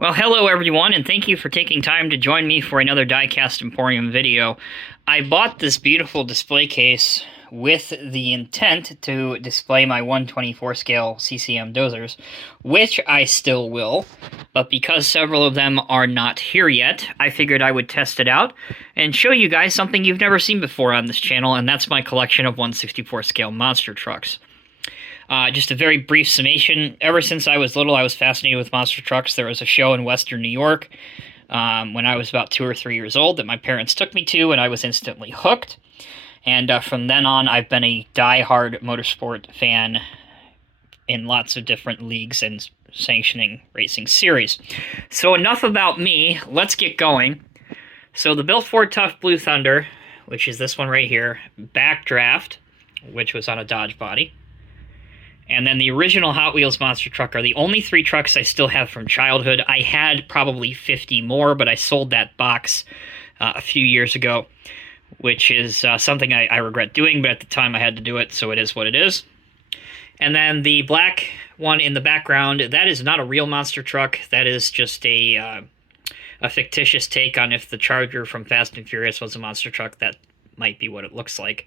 Well, hello everyone, and thank you for taking time to join me for another Diecast Emporium video. I bought this beautiful display case with the intent to display my 1/24 scale CCM dozers, which I still will, but because several of them are not here yet, I figured I would test it out and show you guys something you've never seen before on this channel, and that's my collection of 1/64 scale monster trucks. Just a very brief summation. Ever since I was little, I was fascinated with monster trucks. There was a show in Western New York when I was about 2 or 3 years old that my parents took me to, and I was instantly hooked. And from then on, I've been a die-hard motorsport fan in lots of different leagues and sanctioning racing series. So enough about me. Let's get going. So the Built Ford Tough Blue Thunder, which is this one right here, Backdraft, which was on a Dodge body, and then the original Hot Wheels monster truck are the only 3 trucks I still have from childhood. I had probably 50 more, but I sold that box a few years ago, which is something I regret doing, but at the time I had to do it, so it is what it is. And then the black one in the background, that is not a real monster truck. That is just a fictitious take on if the Charger from Fast and Furious was a monster truck. That might be what it looks like.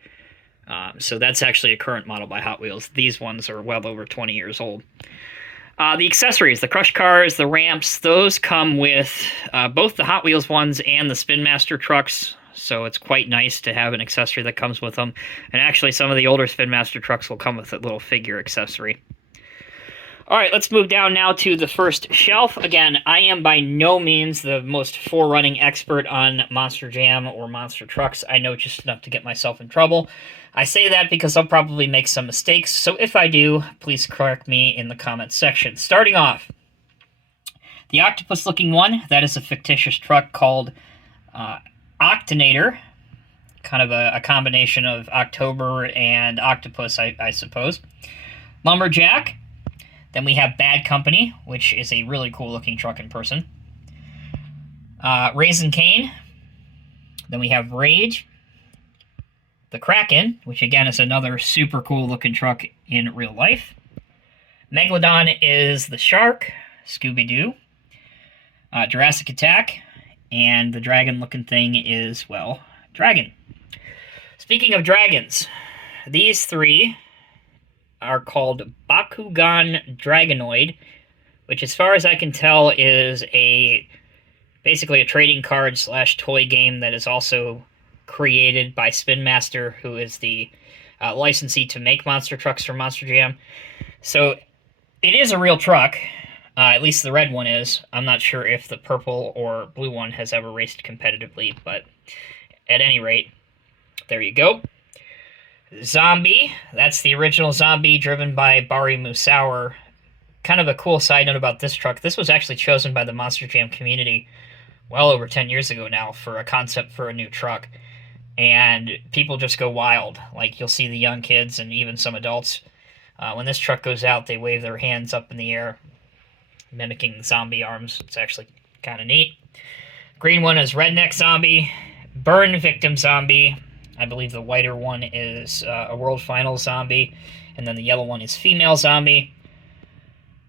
So that's actually a current model by Hot Wheels. These ones are well over 20 years old. The accessories, the crush cars, the ramps, those come with both the Hot Wheels ones and the Spin Master trucks, so it's quite nice to have an accessory that comes with them. And actually, some of the older Spin Master trucks will come with a little figure accessory. Alright, let's move down now to the first shelf. Again, I am by no means the most forerunning expert on Monster Jam or monster trucks. I know just enough to get myself in trouble. I say that because I'll probably make some mistakes, so if I do, please correct me in the comments section. Starting off, the octopus-looking one, that is a fictitious truck called Octonator. Kind of a combination of October and Octopus, I suppose. Lumberjack. Then we have Bad Company, which is a really cool-looking truck in person. Raisin Cane. Then we have Rage. The Kraken, which again is another super cool-looking truck in real life. Megalodon is the Shark. Scooby-Doo. Jurassic Attack. And the dragon-looking thing is, well, Dragon. Speaking of dragons, these 3 are called Bakugan Dragonoid, which as far as I can tell is basically a trading card / toy game that is also created by Spin Master, who is the licensee to make monster trucks for Monster Jam. So it is a real truck, at least the red one is. I'm not sure if the purple or blue one has ever raced competitively, but at any rate, there you go. Zombie, that's the original Zombie driven by Barry Musauer. Kind of a cool side note about this truck, this was actually chosen by the Monster Jam community well over 10 years ago now for a concept for a new truck. And people just go wild. Like, you'll see the young kids and even some adults. When this truck goes out, they wave their hands up in the air, mimicking zombie arms. It's actually kind of neat. Green one is Redneck Zombie. Burn Victim Zombie. I believe the whiter one is a World Final Zombie, and then the yellow one is Female Zombie.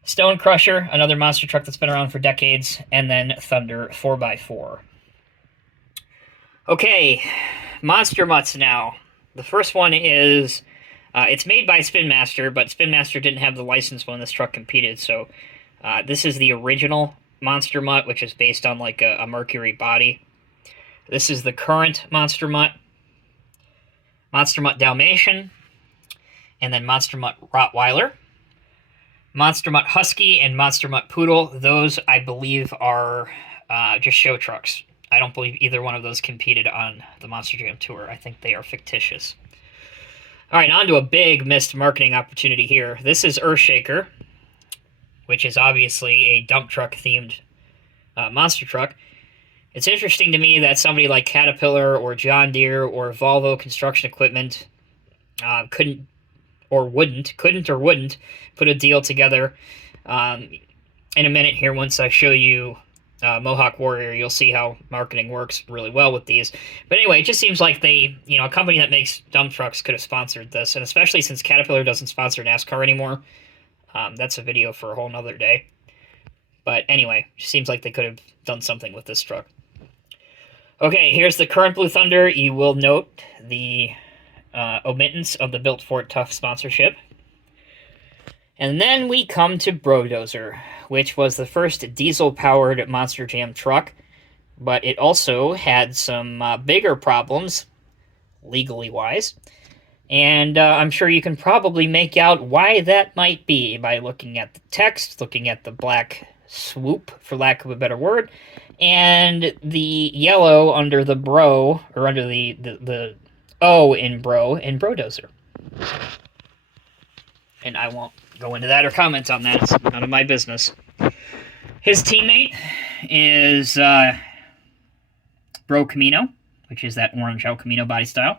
Stone Crusher, another monster truck that's been around for decades, and then Thunder 4x4. Okay, Monster Mutts now. The first one is, it's made by Spin Master, but Spin Master didn't have the license when this truck competed, so this is the original Monster Mutt, which is based on like a Mercury body. This is the current Monster Mutt. Monster Mutt Dalmatian, and then Monster Mutt Rottweiler. Monster Mutt Husky and Monster Mutt Poodle, those I believe are just show trucks. I don't believe either one of those competed on the Monster Jam Tour. I think they are fictitious. Alright, on to a big missed marketing opportunity here. This is Earthshaker, which is obviously a dump truck themed monster truck. It's interesting to me that somebody like Caterpillar or John Deere or Volvo Construction Equipment couldn't or wouldn't put a deal together. In a minute here, once I show you Mohawk Warrior, you'll see how marketing works really well with these. But anyway, it just seems like they, a company that makes dump trucks could have sponsored this, and especially since Caterpillar doesn't sponsor NASCAR anymore. That's a video for a whole nother day. But anyway, seems like they could have done something with this truck. Okay, here's the current Blue Thunder. You will note the omittance of the Built Fort Tough sponsorship. And then we come to Bulldozer, which was the first diesel-powered Monster Jam truck, but it also had some bigger problems, legally-wise. And I'm sure you can probably make out why that might be by looking at the text, looking at the black swoop, for lack of a better word, and the yellow under the bro, or under the O in bro, in Bulldozer. And I won't go into that or comment on that. It's none of my business. His teammate is Bro Camino, which is that orange El Camino body style.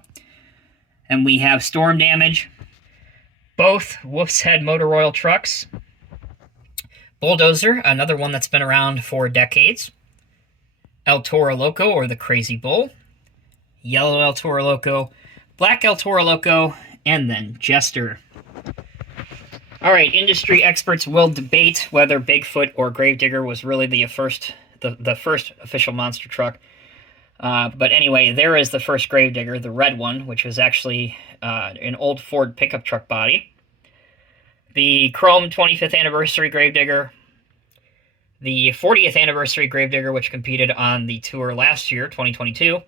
And we have Storm Damage, both Wolf's Head Motor Oil trucks. Bulldozer, another one that's been around for decades. El Toro Loco, or the Crazy Bull. Yellow El Toro Loco, Black El Toro Loco, and then Jester. Alright, industry experts will debate whether Bigfoot or Gravedigger was really the first official monster truck. But anyway, there is the first Gravedigger, the red one, which was actually an old Ford pickup truck body. The Chrome 25th Anniversary Gravedigger. The 40th Anniversary Gravedigger, which competed on the tour last year, 2022.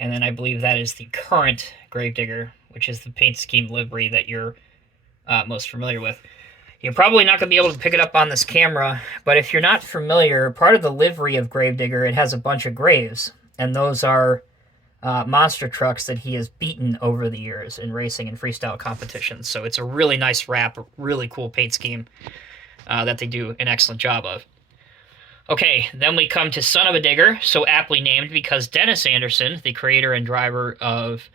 And then I believe that is the current Gravedigger, which is the paint scheme livery that you're most familiar with. You're probably not going to be able to pick it up on this camera, but if you're not familiar, part of the livery of Gravedigger, it has a bunch of graves. And those are monster trucks that he has beaten over the years in racing and freestyle competitions. So it's a really nice wrap, a really cool paint scheme that they do an excellent job of. Okay, then we come to Son of a Digger, so aptly named because Dennis Anderson, the creator and driver of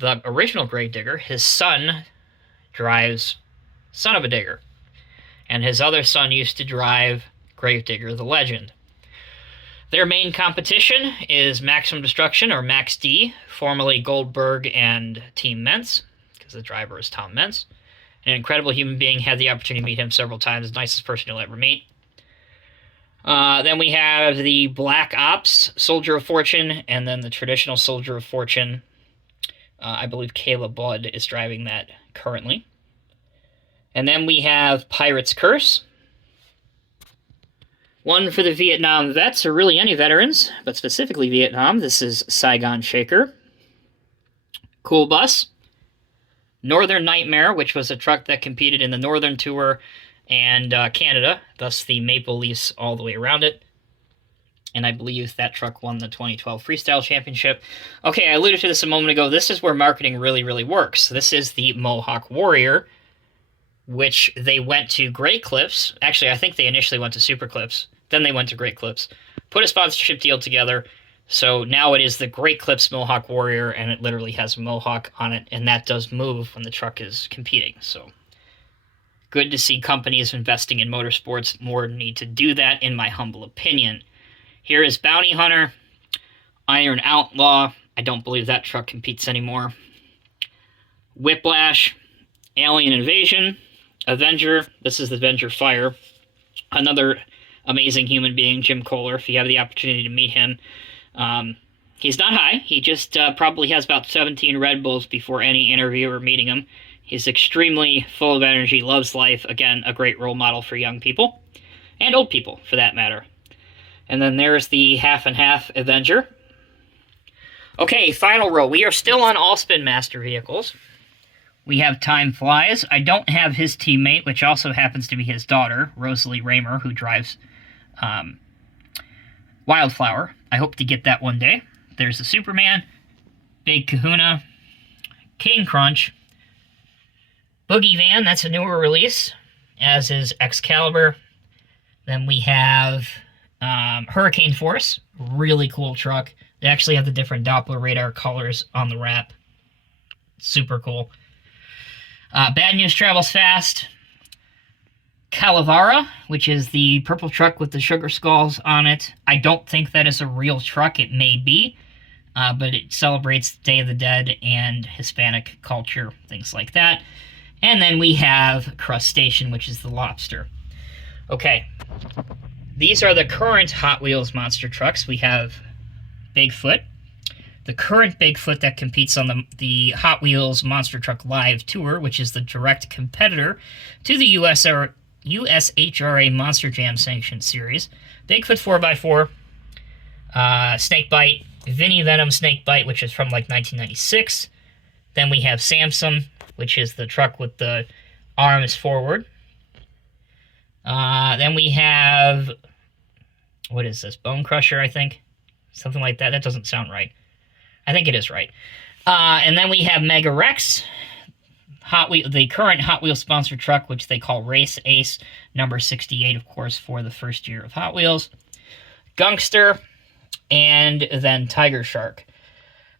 the original Gravedigger, his son drives Son of a Digger. And his other son used to drive Gravedigger the Legend. Their main competition is Maximum Destruction, or Max D, formerly Goldberg and Team Mentz, because the driver is Tom Mentz. An incredible human being, had the opportunity to meet him several times, the nicest person you'll ever meet. Then we have the Black Ops Soldier of Fortune, and then the traditional Soldier of Fortune. I believe Caleb Blood is driving that currently. And then we have Pirate's Curse. One for the Vietnam vets, or really any veterans, but specifically Vietnam. This is Saigon Shaker. Cool Bus. Northern Nightmare, which was a truck that competed in the Northern Tour and Canada, thus the maple leafs all the way around it. And I believe that truck won the 2012 Freestyle Championship. Okay, I alluded to this a moment ago. This is where marketing really, really works. This is the Mohawk Warrior, which they went to Great Clips. Actually, I think they initially went to Super Clips. Then they went to Great Clips. Put a sponsorship deal together. So now it is the Great Clips Mohawk Warrior, and it literally has Mohawk on it. And that does move when the truck is competing. So good to see companies investing in motorsports. More need to do that, in my humble opinion. Here is Bounty Hunter, Iron Outlaw. I don't believe that truck competes anymore. Whiplash, Alien Invasion, Avenger. This is the Avenger Fire. Another amazing human being, Jim Kohler, if you have the opportunity to meet him. He's not high. He just probably has about 17 Red Bulls before any interviewer meeting him. He's extremely full of energy, loves life. Again, a great role model for young people. And old people, for that matter. And then there's the Half and Half Avenger. Okay, final row. We are still on All Spin Master vehicles. We have Time Flies. I don't have his teammate, which also happens to be his daughter, Rosalie Raymer, who drives Wildflower. I hope to get that one day. There's the Superman, Big Kahuna, King Crunch, Boogie Van, that's a newer release, as is Excalibur. Then we have Hurricane Force, really cool truck. They actually have the different Doppler radar colors on the wrap. Super cool. Bad News Travels Fast. Calavera, which is the purple truck with the sugar skulls on it. I don't think that is a real truck. It may be, but it celebrates Day of the Dead and Hispanic culture, things like that. And then we have Crustacean, which is the lobster. Okay. these are the current Hot Wheels monster trucks. We have BigFoot, the current BigFoot that competes on the Hot Wheels Monster Truck Live Tour, which is the direct competitor to the USHRA Monster Jam sanctioned series. BigFoot 4x4, Snakebite, Vinnie Venom Snakebite, which is from like 1996. Then we have Samson, which is the truck with the arms forward. Then we have, what is this, Bone Crusher, I think? Something like that. That doesn't sound right. I think it is right. And then we have Mega Rex, the current Hot Wheels sponsored truck, which they call Race Ace, number 68, of course, for the first year of Hot Wheels. Gunkster, and then Tiger Shark.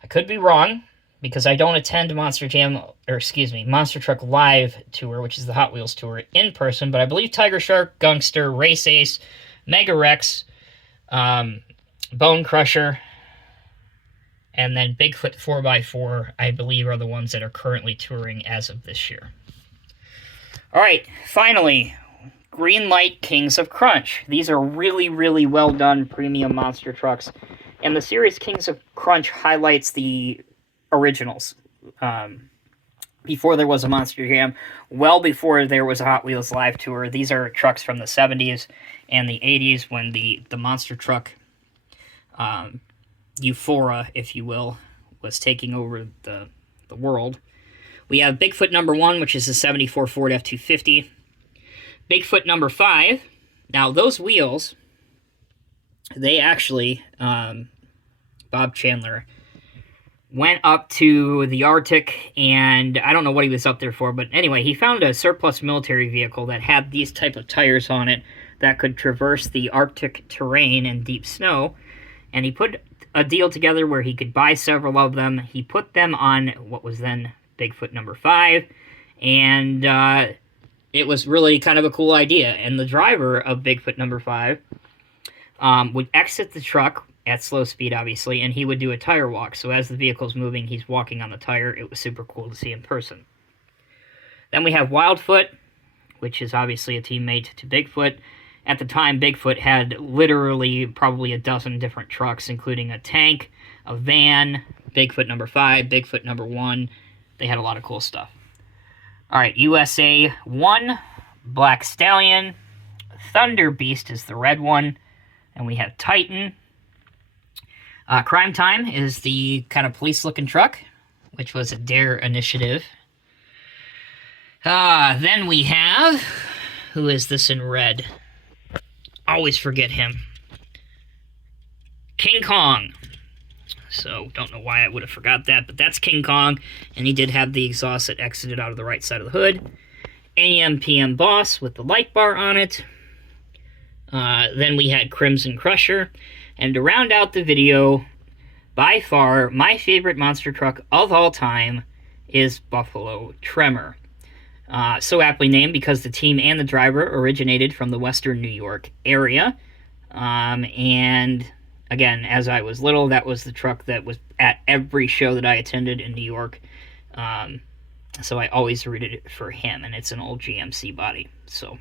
I could be wrong, because I don't attend Monster Truck Live Tour, which is the Hot Wheels Tour, in person, but I believe Tiger Shark, Gunkster, Race Ace, Mega Rex, Bone Crusher, and then BigFoot 4x4, I believe, are the ones that are currently touring as of this year. Alright, finally, Greenlight Kings of Crunch. These are really, really well done premium monster trucks, and the series Kings of Crunch highlights the originals. Before there was a Monster Jam, well before there was a Hot Wheels Live Tour. These are trucks from the 70s and the 80s when the monster truck euphoria, if you will, was taking over the world. We have BigFoot number 1, which is a 74 Ford F-250. BigFoot number 5. Now, those wheels, they actually, Bob Chandler went up to the Arctic, and I don't know what he was up there for, but anyway, he found a surplus military vehicle that had these type of tires on it that could traverse the Arctic terrain and deep snow, and he put a deal together where he could buy several of them. He put them on what was then BigFoot number 5, and it was really kind of a cool idea, and the driver of BigFoot number 5 would exit the truck at slow speed, obviously, and he would do a tire walk. So as the vehicle's moving, he's walking on the tire. It was super cool to see in person. Then we have Wildfoot, which is obviously a teammate to BigFoot. At the time, BigFoot had literally probably a dozen different trucks, including a tank, a van, BigFoot number 5, BigFoot number 1. They had a lot of cool stuff. All right, USA 1, Black Stallion, Thunder Beast is the red one, and we have Titan. Crime Time is the kind of police-looking truck, which was a Dare initiative. Then we have... Who is this in red? Always forget him. King Kong. So, don't know why I would have forgot that, but that's King Kong, and he did have the exhaust that exited out of the right side of the hood. AM PM Boss with the light bar on it. Then we had Crimson Crusher. And to round out the video, by far, my favorite monster truck of all time is Buffalo Tremor. So aptly named because the team and the driver originated from the Western New York area. And again, as I was little, that was the truck that was at every show that I attended in New York. So I always rooted it for him, and it's an old GMC body. So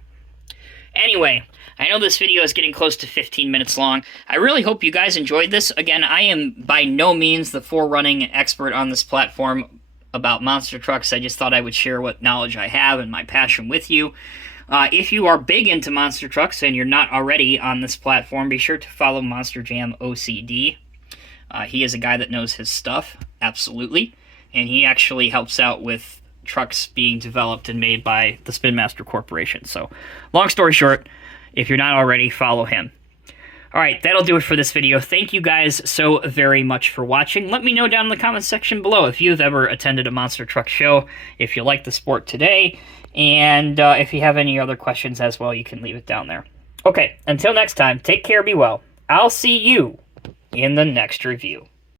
anyway, I know this video is getting close to 15 minutes long. I really hope you guys enjoyed this. Again, I am by no means the forerunning expert on this platform about monster trucks. I just thought I would share what knowledge I have and my passion with you. If you are big into monster trucks and you're not already on this platform, be sure to follow Monster Jam OCD. He is a guy that knows his stuff, absolutely. And he actually helps out with trucks being developed and made by the Spin Master Corporation. So, long story short, if you're not already, follow him. Alright, that'll do it for this video. Thank you guys so very much for watching. Let me know down in the comments section below if you've ever attended a monster truck show, if you like the sport today, and if you have any other questions as well, you can leave it down there. Okay, until next time, take care, be well. I'll see you in the next review.